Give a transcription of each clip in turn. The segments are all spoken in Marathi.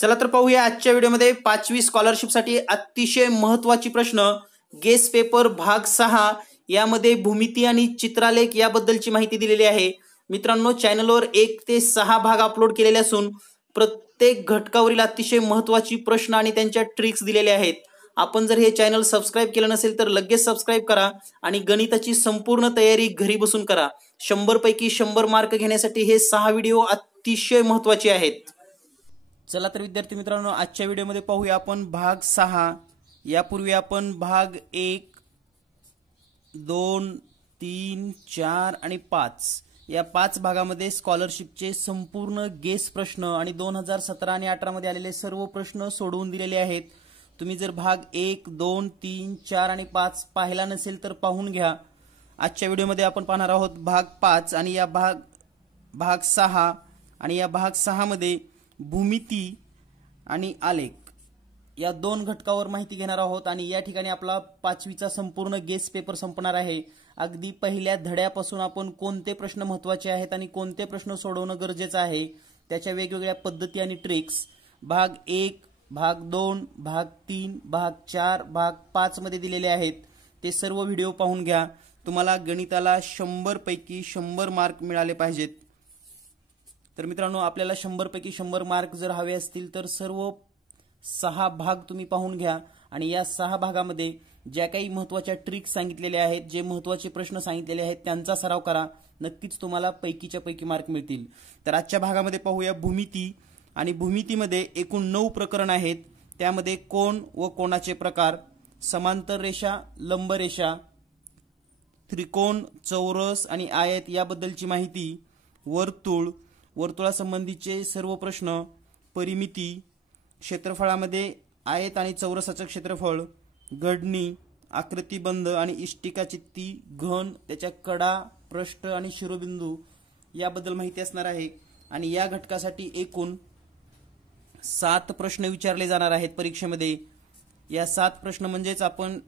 चला तर पाहूया आजच्या व्हिडिओमध्ये 5वी स्कॉलरशिपसाठी अतिशय महत्त्वाची प्रश्न गेस पेपर भाग 6 यामध्ये भूमिती आणि चित्रालेख याबद्दलची माहिती दिलेली आहे। मित्रांनो, चॅनलवर 1 ते 6 भाग अपलोड केलेले असून प्रत्येक घटकावरील अतिशय महत्त्वाची प्रश्न आणि त्यांच्या ट्रिक्स दिलेल्या आहेत। आपण जर हे चॅनल सबस्क्राइब केलं नसेल तर लगेच सबस्क्राइब करा आणि गणिताची संपूर्ण तयारी घरी बसून करा। 100 पैकी 100 मार्क घेण्यासाठी हे 6 व्हिडिओ अतिशय महत्त्वाचे आहेत। चला तर विद्यार्थी मित्रांनो, आजच्या व्हिडिओमध्ये पाहूया आपण भाग 6। यापूर्वी आपण भाग 1, 2, 3, 4 आणि 5 या 5 भागामध्ये स्कॉलरशिपचे संपूर्ण गेस प्रश्न आणि 2017 आणि 18 मध्ये आलेले सर्व प्रश्न सोडवून दिलेले आहेत। तुम्ही जर भाग 1, 2, 3, 4 आणि 5 पाहिला नसेल तर पाहून घ्या। आजच्या व्हिडिओमध्ये आपण पाहणार आहोत भाग 5 आणि या भाग 6 आणि या भाग 6 मध्ये भूमिती आणि आलेख या 2 घटकावर माहिती घेणार आहोत आणि या ठिकाणी आपला 5वीचा संपूर्ण गेस पेपर संपणार आहे। अगदी पहिल्या धड्यापासून आपण कोणते प्रश्न महत्त्वाचे आहेत आणि कोणते प्रश्न सोडवणं गरजेचं आहे त्याच्या वेगवेगळ्या पद्धती आणि ट्रिक्स भाग 1, भाग 2, भाग 3, भाग 4, भाग 5 मध्ये दिलेले आहेत। ते सर्व व्हिडिओ पाहून घ्या। तुम्हाला गणिताला 100 पैकी 100 मार्क मिळाले पाहिजेत। तर मित्रांनो, आपल्याला 100 पैकी 100 मार्क जर हवे असतील तर सर्व 6 भाग तुम्ही पाहून घ्या आणि या 6 भागामध्ये ज्या काही महत्त्वाच्या ट्रिक्स सांगितलेल्या आहेत, जे महत्त्वाचे प्रश्न सांगितलेले आहेत त्यांचा सराव करा। नक्कीच तुम्हाला पैकीच्या पैकी मार्क मिळतील। तर आजच्या भागामध्ये पाहूया भूमिती आणि भूमितीमध्ये एकूण 9 प्रकरण आहेत। त्यामध्ये कोन व कोनाचे प्रकार, समांतर रेषा, लंब रेषा, त्रिकोण, चौरस आणि आयत याबद्दलची माहिती, वर्तुळ, वर्तुळासंबंधीचे सर्व प्रश्न, परिमिती, क्षेत्रफळामध्ये आयत आणि चौरसाचं क्षेत्रफळ, घडणी, आकृतिबंध आणि इष्टिकाचित्ती, घन, त्याच्या कडा, पृष्ठ आणि शिरोबिंदू याबद्दल माहिती असणार आहे। आणि या घटकासाठी एकूण 7 प्रश्न विचारले जाणार आहेत परीक्षेमध्ये। या 7 प्रश्न म्हणजेच आपण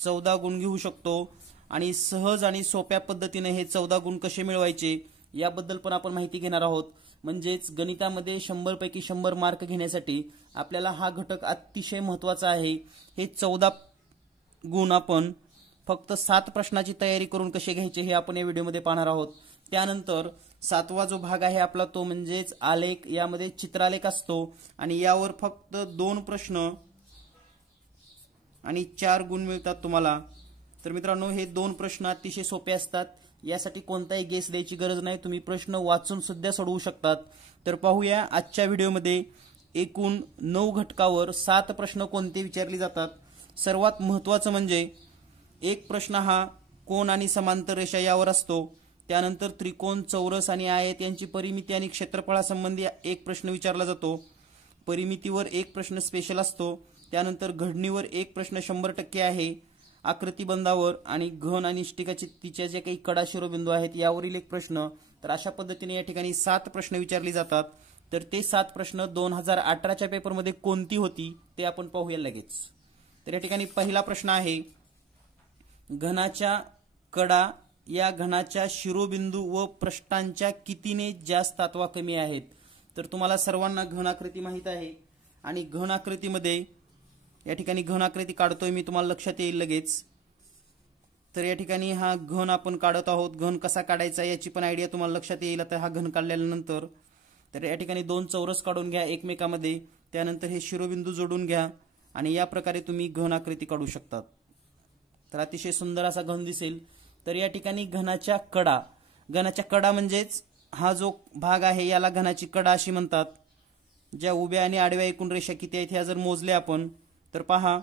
14 गुण घेऊ शकतो आणि सहज आणि सोप्या पद्धतीने हे 14 गुण कसे मिळवायचे याबद्दल पण आपण माहिती घेणार आहोत। म्हणजेच गणितामध्ये 100 पैकी 100 मार्क घेण्यासाठी आपल्याला हा घटक अतिशय महत्त्वाचा आहे। हे 14 गुण आपण फक्त 7 प्रश्नाची तयारी करून कसे घ्यायचे हे आपण या व्हिडिओमध्ये पाहणार आहोत। त्यानंतर 7वा जो भाग आहे आपला तो म्हणजेच आलेख। यामध्ये चित्रालेख असतो आणि यावर फक्त 2 प्रश्न आणि 4 गुण मिळतात तुम्हाला। तर मित्रांनो, हे 2 प्रश्न अतिशय सोपे असतात। यासाठी कोणताही गेस द्यायची गरज नाही, तुम्ही प्रश्न वाचून सुद्धा सोडवू शकतात। तर पाहूया आजच्या व्हिडिओमध्ये एकूण 9 घटकावर 7 प्रश्न कोणते विचारले जातात। सर्वात महत्त्वाचं म्हणजे एक प्रश्न हा कोन आणि समांतर रेषा यावर असतो। त्यानंतर त्रिकोण, चौरस आणि आयत यांची परिमिती आणि क्षेत्रफळासंबंधी एक प्रश्न विचारला जातो। परिमितीवर एक प्रश्न स्पेशल असतो। त्यानंतर घडणीवर एक प्रश्न 100% आहे। आकृतिबंधावर आणि घन आणि इष्टिकाचित्तीच्या जे काही कडा शिरोबिंदू आहेत यावरील एक प्रश्न। तर अशा पद्धतीने या ठिकाणी 7 प्रश्न विचारले जातात। तर ते 7 प्रश्न 2018च्या पेपरमध्ये कोणती होती ते आपण पाहूया लगेच। तर या ठिकाणी पहिला प्रश्न आहे, घनाच्या कडा या घनाच्या शिरोबिंदू व पृष्ठांच्या कितीने जास्त अथवा कमी आहेत। तर तुम्हाला सर्वांना घन आकृती माहित आहे आणि घन आकृतीमध्ये या ठिकाणी घन आकृती काढतोय मी, तुम्हाला लक्षात येईल लगेच। तर या ठिकाणी हा घन आपण काढत आहोत। घन कसा काढायचा याची पण आयडिया तुम्हाला लक्षात येईल आता हा घन काढल्यानंतर। तर या ठिकाणी 2 चौरस काढून घ्या एकमेकामध्ये, त्यानंतर हे शिरोबिंदू जोडून घ्या आणि या प्रकारे तुम्ही घन आकृती काढू शकतात। तर अतिशय सुंदर असा घन दिसेल। तर या ठिकाणी घनाच्या कडा म्हणजेच हा जो भाग आहे याला घनाची कडा अशी म्हणतात। ज्या उभ्या आणि आडव्या एकूण रेषा किती आहेत ह्या जर मोजल्या आपण तर पहा,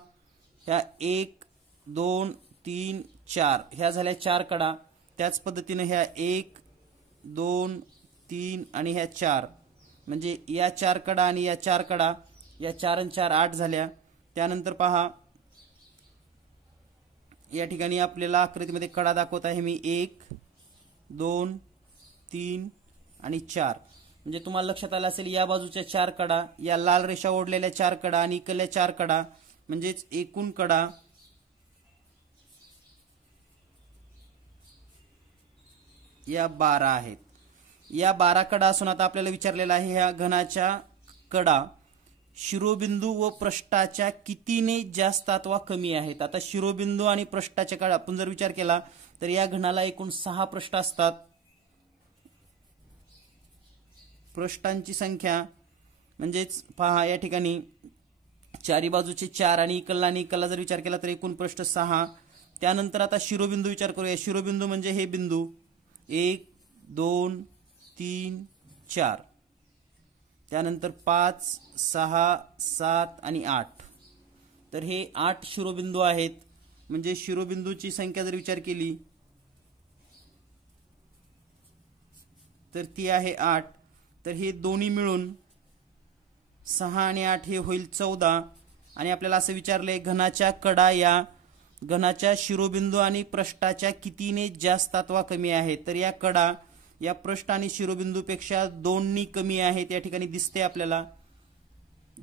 ह्या 1, 2, 3, 4 ह्या झाल्या 4 कडा। त्याच पद्धतीने ह्या 1, 2, 3 आणि ह्या 4 म्हणजे या 4 कडा आणि या 4 कडा, या 4 आणि 4 8 झाल्या। त्यानंतर पहा, या ठिकाणी आपल्याला आकृतीमध्ये कडा दाखवत आहे मी 1, 2, 3 आणि 4। म्हणजे तुम्हाला लक्षात आलं असेल या बाजूच्या 4 कडा, या लाल रेषा ओढलेल्या 4 कडा आणि इकडल्या 4 कडा म्हणजेच एकूण कडा या 12 आहेत। या 12 कडा असून आता आपल्याला विचारलेला आहे ह्या घनाच्या कडा शिरोबिंदू व पृष्ठाच्या कितीने जास्त अथवा कमी आहेत. आता शिरोबिंदू आणि पृष्ठाच्या काळ आपण जर विचार केला तर या घनाला एकूण 6 पृष्ठ असतात. पृष्ठांची संख्या म्हणजेच पहा या ठिकाणी चारी बाजूचे 4 आणि इकलला जर विचार केला तर एकूण पृष्ठ 6. त्यानंतर आता शिरोबिंदू विचार करूया. शिरोबिंदू म्हणजे हे बिंदू 1 2 3 4, त्यानंतर 5 6 7 आणि 8. तर हे 8 शिरोबिंदू आहेत. म्हणजे शिरोबिंदूची संख्या जर विचार केली तर ती आहे 8. तर हे दोन्ही मिळून 6 आणि 8 हे होईल 14. आणि आपल्याला असं विचारलंय घनाच्या कडा या घनाच्या शिरोबिंदू आणि पृष्ठाच्या कितीने जास्त अथवा कमी आहेत. तर या कडा या पृष्ठ आणि शिरोबिंदूपेक्षा 2 ने कमी आहेत. या ठिकाणी दिसते आपल्याला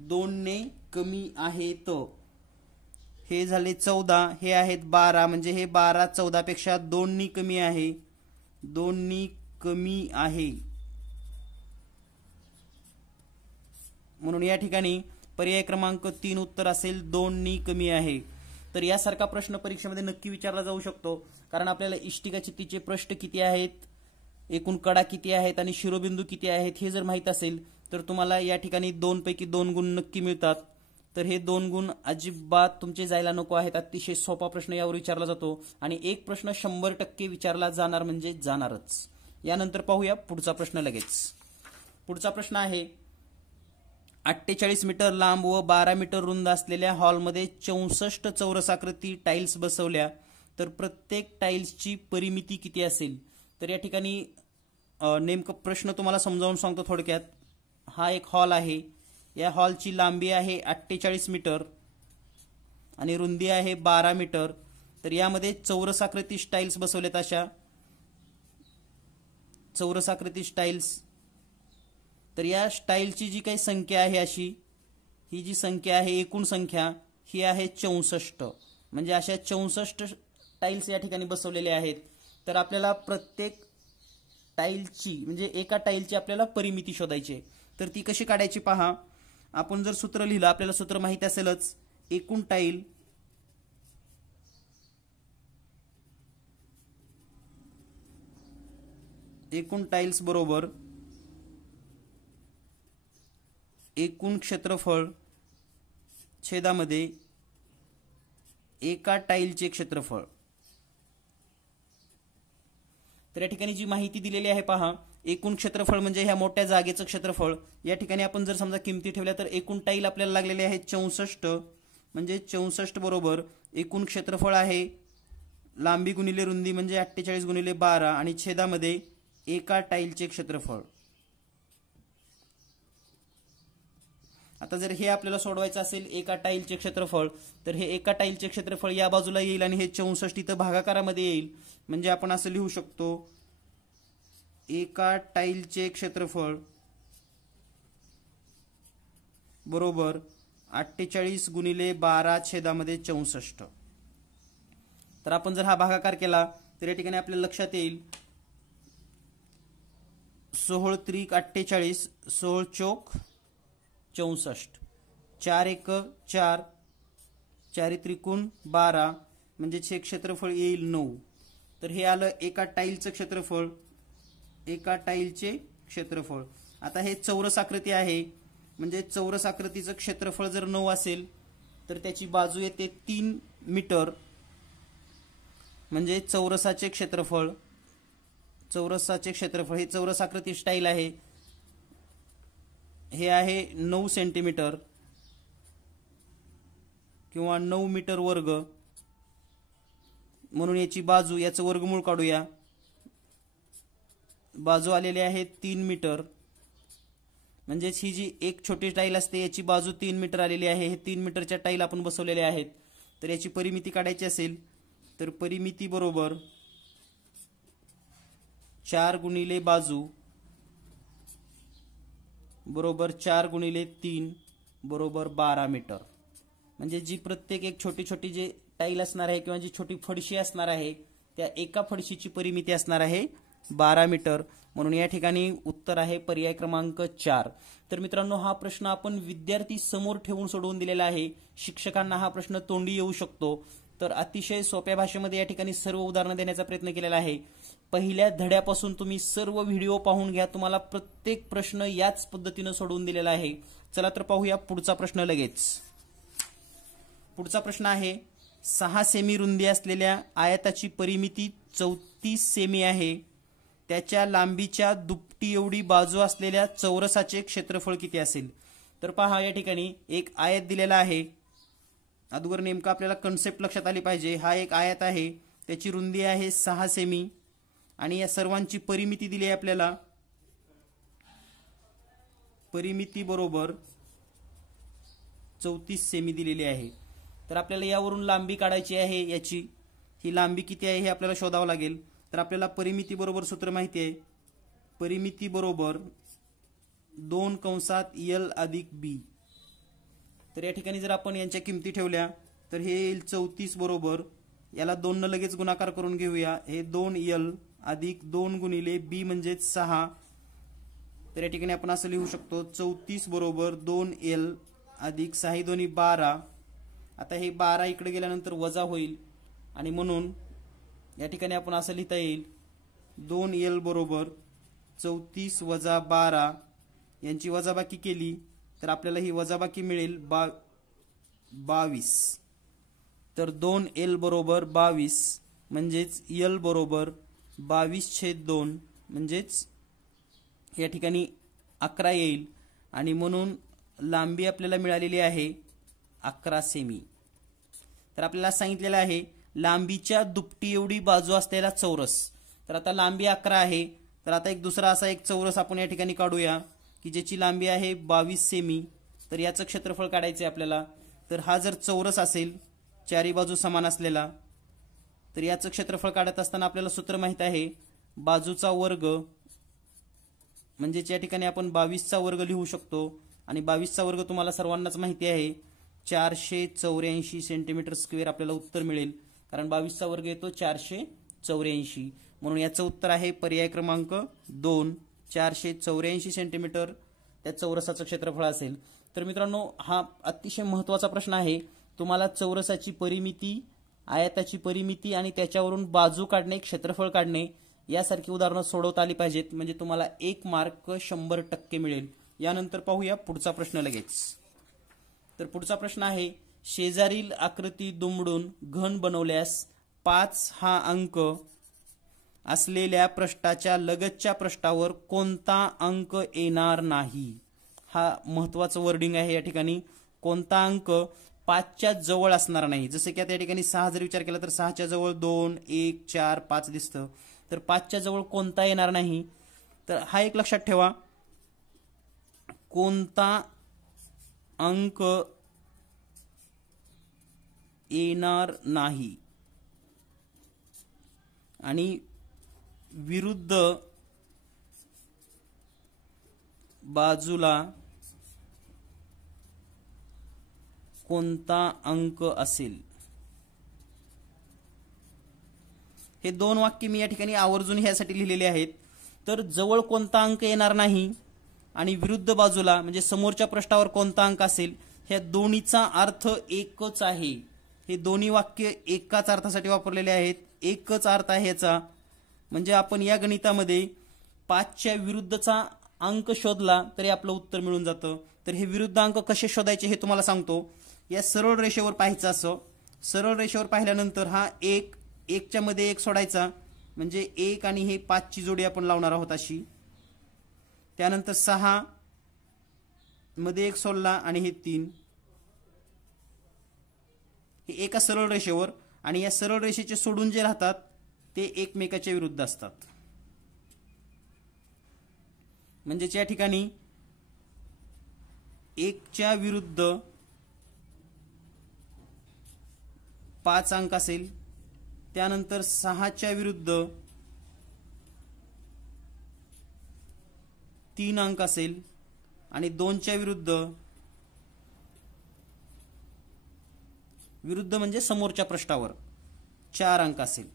2 ने कमी आहेत. हे झाले 14, हे आहेत 12. म्हणजे हे 12 14 पेक्षा 2 ने कमी आहे. 2 ने कमी आहे. म्हणून या ठिकाणी पर्याय क्रमांक 3 उत्तर असेल 2 ने कमी आहे. तर यासारखा प्रश्न परीक्षेमध्ये नक्की विचारला जाऊ शकतो. कारण आपल्याला इष्टिका चित्तीचे पृष्ठ किती आहेत, एकूण कडा किती आहेत आणि शिरोबिंदू किती आहेत हे जर माहित असेल तर तुम्हाला या ठिकाणी 2 पैकी 2 गुण नक्की मिळतात. तर हे 2 गुण अजिबात तुमचे जायला नको आहेत. अतिशय सोपा प्रश्न यावर विचारला जातो आणि एक प्रश्न 100% विचारला जाणार म्हणजे जाणारच. यानंतर पाहूया पुढचा प्रश्न लगेच. पुढचा प्रश्न आहे 48 मीटर लांब व 12 मीटर रुंद असलेल्या हॉलमध्ये 64 चौरसाकृती टाइल्स बसवल्या तर प्रत्येक टाइल्सची परिमिती किती असेल. तर या ठिकाणी नेमकं प्रश्न तुम्हाला समजावून सांगतो थोडक्यात. हा एक हॉल आहे. या हॉलची लांबी आहे 48 मीटर आणि रुंदी आहे 12 मीटर. तर यामध्ये चौरसाकृती टाइल्स बसवलेत. अशा चौरसाकृती टाइल्स. तर या टाइल्सची जी काही संख्या आहे अशी ही जी संख्या आहे एकूण संख्या ही आहे 64. म्हणजे अशा 64 टाइल्स या ठिकाणी बसवलेले आहेत. तर आपल्याला प्रत्येक टाइलची म्हणजे एका टाइलची आपल्याला परिमिती शोधायची आहे. तर ती कशी काढायची पहा. आपण जर सूत्र लिहिलं आपल्याला सूत्र माहिती असेलच. एकूण टाइल एकूण टाइल्स बरोबर एकूण क्षेत्रफळ छेदामध्ये एका टाइलचे क्षेत्रफळ. तर या ठिकाणी जी माहिती दिलेली आहे पहा. एकूण क्षेत्रफळ म्हणजे ह्या मोठ्या जागेचं क्षेत्रफळ. या ठिकाणी आपण जर समजा किमती ठेवल्या तर एकूण टाइल आपल्याला लागलेले आहेत 64. म्हणजे 64 बरोबर एकूण क्षेत्रफळ आहे लांबी गुणिले रुंदी म्हणजे 48 गुणिले 12 आणि छेदामध्ये एका टाइलचे क्षेत्रफळ. आता जर हे आपल्याला सोडवायचं असेल एका टाइलचे क्षेत्रफळ तर हे एका टाइलचे क्षेत्रफळ या बाजूला येईल आणि हे 64 इथं भागाकारामध्ये येईल. म्हणजे आपण असं लिहू शकतो एका टाइलचे क्षेत्रफळ बरोबर 48 गुणिले 12 छेदामध्ये 64. तर आपण जर हा भागाकार केला तर या ठिकाणी आपल्याला लक्षात येईल 16 त्रिक 48 16 चौक 64 4 एक 4 4 त्रिकोण 12 म्हणजे हे क्षेत्रफळ येईल 9. तर हे आलं एका टाइलचं क्षेत्रफळ एका टाइलचे क्षेत्रफळ. आता हे चौरस आकृती आहे म्हणजे चौरस आकृतीचं क्षेत्रफळ जर 9 असेल तर त्याची बाजू येते 3 मीटर. म्हणजे चौरसाचे क्षेत्रफळ हे चौरस आकृती स्टाईल आहे. हे आहे 9 सेंटीमीटर किंवा 9 मीटर वर्ग. म्हणून याची बाजू याचं वर्गमूळ काढूया. बाजू आलेली आहे 3 मीटर. म्हणजेच ही जी एक छोटी टाईल असते याची बाजू 3 मीटर आलेली आहे. हे 3 मीटरच्या टाईल आपण बसवलेले आहेत. तर याची परिमिती काढायची असेल तर परिमिती बरोबर 4 गुणिले बाजू बरोबर 4 गुणिले 3 बरोबर 12 मीटर. म्हणजे जी प्रत्येक एक छोटी छोटी जी टाईल असणार आहे किंवा जी छोटी फडशी असणार आहे त्या एका फडशीची परिमिती असणार आहे 12 मीटर, म्हणून या ठिकाणी उत्तर आहे पर्याय क्रमांक 4। तर मित्रांनो, हा प्रश्न आपण विद्यार्थी समोर ठेवून सोडवून दिलेला आहे। शिक्षकांना हा प्रश्न तोंडी येऊ शकतो, तर अतिशय सोप्या भाषेमध्ये या ठिकाणी सर्व उदाहरणं देण्याचा प्रयत्न केलेला आहे। पहिल्या धड्यापासून तुम्ही सर्व व्हिडिओ पाहून घ्या, तुम्हाला प्रत्येक प्रश्न याच पद्धतीने सोडवून दिलेला आहे। चला तर पाहूया पुढचा प्रश्न लगेच। पुढचा प्रश्न आहे, 6 सेमी रुंदी असलेल्या आयताची परिमिती 34 सेमी आहे, त्याच्या लांबीच्या दुपटी एवढी बाजू असलेल्या चौरसाचे क्षेत्रफळ किती असेल? तर पहा, या ठिकाणी एक आयत दिलेला आहे। अगोदर नेमका आपल्याला कन्सेप्ट लक्षात आली पाहिजे। हा एक आयत आहे, त्याची रुंदी आहे 6 सेमी आणि या सर्वांची परिमिती दिली आहे आपल्याला। परिमिती बरोबर 34 सेमी दिलेली आहे। तर आपल्याला यावरून लांबी काढायची आहे। याची ही लांबी किती आहे हे आपल्याला शोधावं लागेल। तर आपल्याला परिमिती बरोबर सूत्र माहिती आहे। परिमिती बरोबर 2 L + B। तर या ठिकाणी जर आपण यांच्या किमती ठेवल्या तर हे येईल 34 बरोबर, याला 2 न लगेच गुणाकार करून घेऊया। हे 2L + 2 × B म्हणजे 6। तर या ठिकाणी आपण असं लिहू शकतो 34 बरोबर 2L + 6 × 2 = 12। आता हे 12 इकडे गेल्यानंतर वजा होईल आणि म्हणून या ठिकाणी आपण असं लिहिता येईल 2L बरोबर 34 - 12, यांची वजाबाकी केली तर आपल्याला ही वजाबाकी मिळेल 22। तर 2L बरोबर 22 म्हणजेच L बरोबर 22/2 म्हणजेच या ठिकाणी 11 येईल आणि म्हणून लांबी आपल्याला मिळालेली आहे 11 सेमी। तर आपल्याला सांगितलेलं आहे लांबीच्या दुपटी एवढी बाजू असलेला चौरस। तर आता लांबी 11 आहे, तर आता एक दुसरा असा एक चौरस आपण या ठिकाणी काढूया की ज्याची लांबी आहे 22 सेमी। तर याचं क्षेत्रफळ काढायचं आहे आपल्याला। तर हा जर चौरस असेल चारी बाजू समान असलेला, तर याचं क्षेत्रफळ काढत असताना आपल्याला सूत्र माहित आहे बाजूचा वर्ग, म्हणजेच या ठिकाणी आपण 22चा वर्ग लिहू शकतो आणि 22चा वर्ग तुम्हाला सर्वांनाच माहिती आहे 484 सेंटीमीटर स्क्वेअर आपल्याला उत्तर मिळेल, कारण 22चा वर्ग येतो 484, म्हणून याचं उत्तर आहे पर्याय क्रमांक 2, 484 सेंटीमीटर त्या चौरसाचं क्षेत्रफळ असेल। तर मित्रांनो, हा अतिशय महत्त्वाचा प्रश्न आहे। तुम्हाला चौरसाची परिमिती, आयताची परिमिती आणि त्याच्यावरून बाजू काढणे, क्षेत्रफळ काढणे यासारखी उदाहरणं सोडवता आली पाहिजेत, म्हणजे तुम्हाला 1 मार्क 100% मिळेल। यानंतर पाहूया पुढचा प्रश्न लगेच। तर पुढचा प्रश्न आहे, शेजारील आकृती दुमडून घन बनवल्यास 5 हा अंक असलेल्या पृष्ठाच्या लगतच्या पृष्ठावर कोणता अंक येणार नाही? हा महत्त्वाचं वर्डिंग आहे या ठिकाणी। कोणता अंक 5च्या जवळ असणार नाही। जसं की आता या ठिकाणी 6 जर विचार केला तर 6च्या जवळ 2, 1, 4, 5 दिसतं, तर 5च्या जवळ कोणता येणार नाही? तर हा एक लक्षात ठेवा, कोणता अंक येणार नाही आणि विरुद्ध बाजूला कोणता अंक असेल? हे 2 वाक्य मी या ठिकाणी आवर्जून ह्यासाठी लिहिलेले आहेत। तर जवळ कोणता अंक येणार नाही आणि विरुद्ध बाजूला म्हणजे समोरच्या पृष्ठावर कोणता अंक असेल, ह्या दोन्हीचा अर्थ एकच आहे। हे दोन्ही वाक्य एकाच अर्थासाठी वापरलेले आहेत, एकच अर्थ आहे याचा। म्हणजे आपण या गणितामध्ये 5च्या विरुद्धचा अंक शोधला तरी आपलं उत्तर मिळून जातं। तर हे विरुद्ध अंक कसे शोधायचे हे तुम्हाला सांगतो। या सरळ रेषेवर पाहायचं असं, सरळ रेषेवर पाहिल्यानंतर हा 1च्या मध्ये 1 सोडायचा, म्हणजे 1 आणि हे 5ची जोडी आपण लावणार आहोत अशी। त्यानंतर 6 मध्ये 1 सोडला आणि हे 3, हे एका सरळ रेषेवर, आणि या सरळ रेषेचे सोडून जे राहतात ते एकमेकाच्या विरुद्ध असतात। म्हणजे या ठिकाणी 1च्या विरुद्ध 5 अंक असेल, त्यानंतर 6च्या विरुद्ध 3 अंक असेल आणि 2च्या विरुद्ध म्हणजे समोरच्या पृष्ठावर 4 अंक असेल।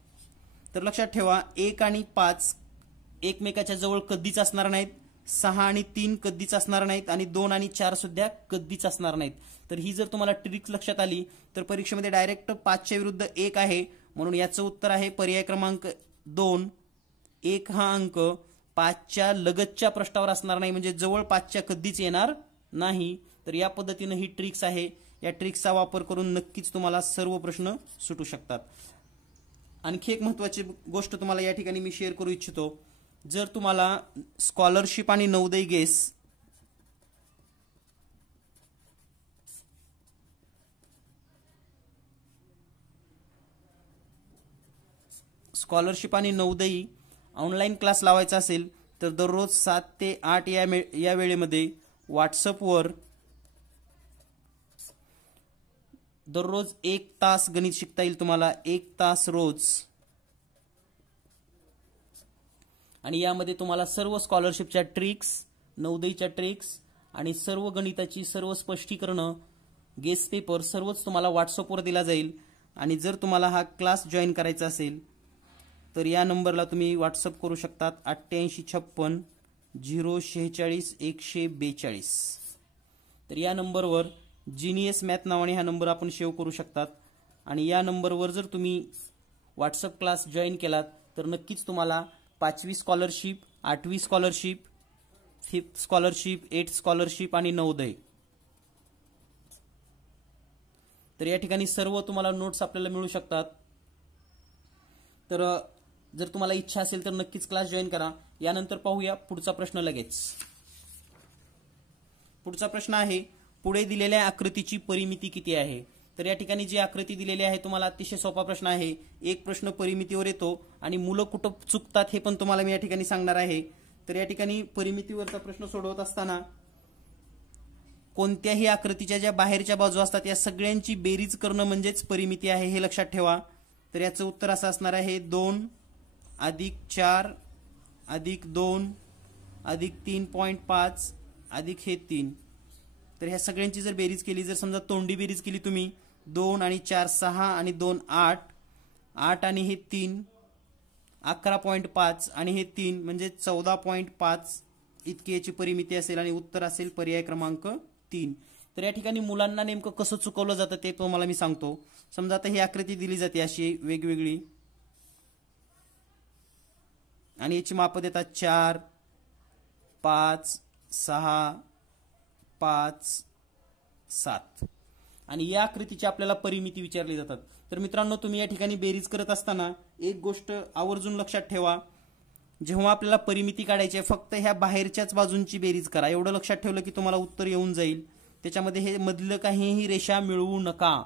तर लक्षात ठेवा 1 आणि 5 एकमेकाच्या जवळ कधीच असणार नाहीत, 6 आणि 3 कधीच असणार नाहीत आणि 2 आणि 4 सुद्धा कधीच असणार नाहीत. तर ही जर तुम्हाला ट्रिक लक्षात आली तर परीक्षेमध्ये डायरेक्ट 5च्या विरुद्ध 1 आहे, म्हणून याचं उत्तर आहे पर्याय क्रमांक 2. 1 हा अंक 5च्या लगतच्या पृष्ठावर असणार नाही, म्हणजे जवळ 5च्या कधीच येणार नाही. तर या पद्धतीनं ही ट्रिक्स आहे. या ट्रिक्सचा वापर करून नक्कीच तुम्हाला सर्व प्रश्न सुटू शकतात. आणखी एक महत्त्वाची गोष्ट तुम्हाला या ठिकाणी मी शेअर करू इच्छितो. जर तुम्हाला स्कॉलरशिप आणि नवोदय गेस ऑनलाईन क्लास लावायचा असेल तर दररोज 7 ते 8 या वेळेमध्ये व्हॉट्सअपवर दररोज 1 तास गणित शिकता येईल तुम्हाला, 1 तास रोज. आणि यामध्ये तुम्हाला सर्व स्कॉलरशिपच्या ट्रिक्स, नवोदयच्या ट्रिक्स आणि सर्व गणिताची सर्व स्पष्टीकरणं, गेस पेपर सर्वच तुम्हाला व्हॉट्सअपवर दिला जाईल. आणि जर तुम्हाला हा क्लास जॉईन करायचा असेल तर या नंबरला तुम्ही व्हॉट्सअप करू शकतात 8856 046 142. तर या नंबरवर जीनियस मॅथ नावाने हा नंबर आपण सेव्ह करू शकतात. आणि या नंबरवर जर तुम्ही व्हॉट्सअप क्लास जॉईन केलात तर नक्कीच तुम्हाला 5वी स्कॉलरशिप, 8वी scholarship, 5th scholarship, 8th scholarship आणि नवोदय, तर या ठिकाणी सर्व तुम्हाला नोट्स आपल्याला मिळू शकतात. तर जर तुम्हाला इच्छा असेल तर नक्कीच क्लास जॉईन करा. यानंतर पाहूया पुढचा प्रश्न लगेच. पुढचा प्रश्न आहे, पुढे दिलेल्या आकृतीची परिमिती किती आहे? तर या ठिकाणी जी आकृती दिलेली आहे तुम्हाला अतिशय सोपा प्रश्न आहे. एक प्रश्न परिमितीवर येतो आणि मुलं कुठं चुकतात हे पण तुम्हाला मी या ठिकाणी सांगणार आहे. तर या ठिकाणी परिमितीवरचा प्रश्न सोडवत असताना कोणत्याही आकृतीच्या ज्या बाहेरच्या बाजू असतात या सगळ्यांची बेरीज करणं म्हणजेच परिमिती आहे, हे लक्षात ठेवा. तर याचं उत्तर असं असणार आहे 2 अधिक 4 अधिक 2 अधिक 3.5 अधिक हे 3. तर ह्या सगळ्यांची जर बेरीज केली, जर समजा तोंडी बेरीज केली तुम्ही, 2 आणि 4 6 आणि 2 8, 8 आणि हे 3 11.5 आणि हे 3 म्हणजे 14.5 इतकी याची परिमिती असेल आणि उत्तर असेल पर्याय क्रमांक 3. तर या ठिकाणी मुलांना नेमकं कसं चुकवलं जातं ते तुम्हाला मी सांगतो. समजा आता ही आकृती दिली जाते अशी वेगवेगळी आणि याची माप देतात 4 5 6 5 7 आणि या आकृतीची आपल्याला परिमिती विचारली जातात. तर मित्रांनो, तुम्ही या ठिकाणी बेरीज करत असताना एक गोष्ट आवर्जून लक्षात ठेवा, जेव्हा आपल्याला परिमिती काढायची आहे फक्त ह्या बाहेरच्याच बाजूंची बेरीज करा. एवढं लक्षात ठेवलं की तुम्हाला उत्तर येऊन जाईल. त्याच्यामध्ये हे मधलं काहीही रेषा मिळवू नका.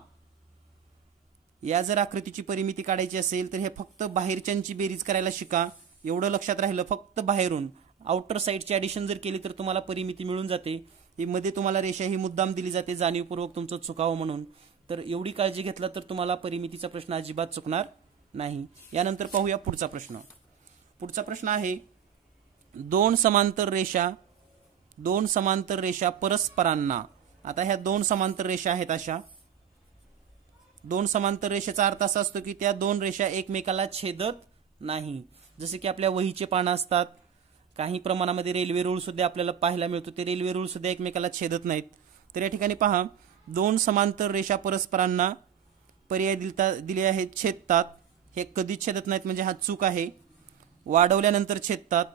या जर आकृतीची परिमिती काढायची असेल तर हे फक्त बाहेरच्यांची बेरीज करायला शिका. एवढं लक्षात राहिलं, फक्त बाहेरून आउटर साइडची ऍडिशन जर केली तर तुम्हाला परिमिती मिळून जाते. ही मध्ये तुम्हाला रेषा ही मुद्दाम दिली जाते जाणीवपूर्वक तुमचं चुकावं म्हणून. तर एवढी काळजी घेतला तर तुम्हाला परिमितीचा प्रश्न अजिबात चुकणार नाही. यानंतर पाहूया पुढचा प्रश्न. पुढचा प्रश्न आहे, दोन समांतर रेषा परस्परांना. आता ह्या 2 समांतर रेषा आहेत. अशा 2 समांतर रेषेचा अर्थ असा असतो की त्या 2 रेषा एकमेकाला छेदत नाही. जसे की आपल्या वहीचे पानं असतात, काही प्रमाणामध्ये रेल्वे रूळ सुद्धा आपल्याला पाहायला मिळतो, ते रेल्वे रूळ सुद्धा एकमेकाला छेदत नाहीत. तर या ठिकाणी पहा, 2 समांतर रेषा परस्परांना पर्याय दिले आहेत, छेदतात. हे कधीच छेदत नाहीत म्हणजे हा चूक आहे. वाढवल्यानंतर छेदतात,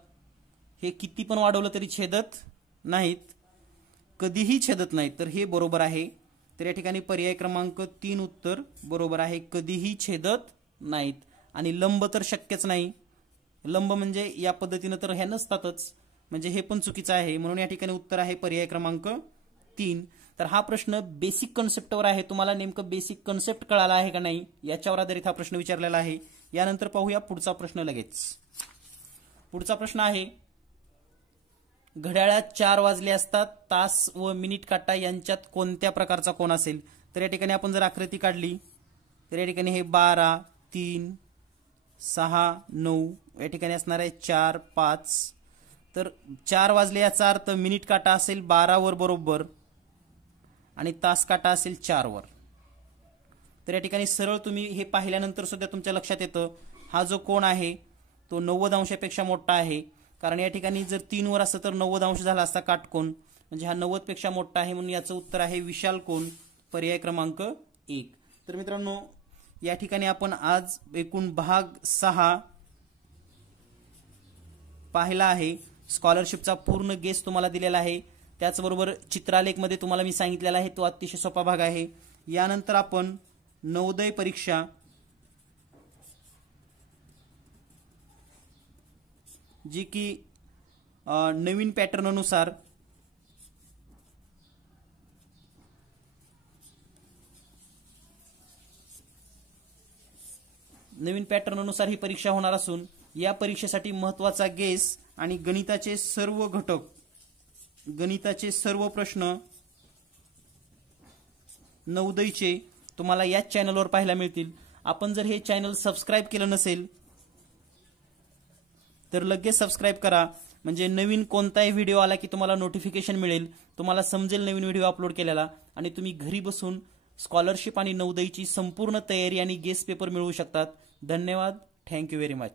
हे किती पण वाढवलं तरी छेदत नाहीत. कधीही छेदत नाहीत, तर हे बरोबर आहे. तर या ठिकाणी पर्याय क्रमांक 3 उत्तर बरोबर आहे, कधीही छेदत नाहीत. आणि लंब तर शक्यच नाही. लंब म्हणजे या पद्धतीनं तर ह्या नसतातच, म्हणजे हे पण चुकीचं आहे. म्हणून या ठिकाणी उत्तर आहे पर्याय क्रमांक 3. तर हा प्रश्न बेसिक कन्सेप्टवर आहे. तुम्हाला नेमकं बेसिक कन्सेप्ट कळाला आहे का नाही याच्यावर आधारित हा प्रश्न विचारलेला आहे. यानंतर पाहूया पुढचा प्रश्न लगेच. पुढचा प्रश्न आहे, घड्याळात 4 वाजले असतात, तास व मिनिट काटा यांच्यात कोणत्या प्रकारचा कोन असेल? तर या ठिकाणी आपण जर आकृती काढली तर या ठिकाणी हे 12 3 6 9 या ठिकाणी असणार आहे 4 5. तर 4 वाजले याचा अर्थ मिनिट काटा असेल 12 वर बरोबर आणि तास काटा असेल 4 वर. तर या ठिकाणी सरळ तुम्ही हे पाहिल्यानंतर सुद्धा तुमच्या लक्षात येतं, हा जो कोन आहे तो 90 अंशापेक्षा मोठा आहे. कारण या ठिकाणी जर 3 वर असतं तर 90 अंश झाला असता काटकोन, म्हणजे हा 90 पेक्षा मोठा आहे म्हणून याचं उत्तर आहे विशाल कोन, पर्याय क्रमांक 1. तर मित्रांनो या ठिकाणी आपण आज एकूण भाग 6 पाहिला आहे. स्कॉलरशिपचा पूर्ण गेस तुम्हाला दिलेला आहे. त्याचबरोबर चित्रालेख मध्ये तुम्हाला मी सांगितलेला आहे तो अतिशय सोपा भाग आहे. यानंतर आपण नवोदय परीक्षा जी की नवीन पॅटर्न अनुसार ही परीक्षा होणार असून या परीक्षेसाठी महत्त्वाचा गेस आणि गणिताचे सर्व घटक, गणिताचे सर्व प्रश्न नवोदयचे तुम्हाला याच चॅनलवर पाहायला मिळतील. आपण जर हे चॅनल सबस्क्राइब केलं नसेल तर लगेच सबस्क्राइब करा, म्हणजे नवीन कोणताही व्हिडिओ आला की तुम्हाला नोटिफिकेशन मिळेल, तुम्हाला समजेल नवीन व्हिडिओ अपलोड केलेला आणि तुम्ही घरी बसून स्कॉलरशिप आणि नवोदयची संपूर्ण तयारी आणि गेस पेपर मिळवू शकतात. धन्यवाद. Thank you very much.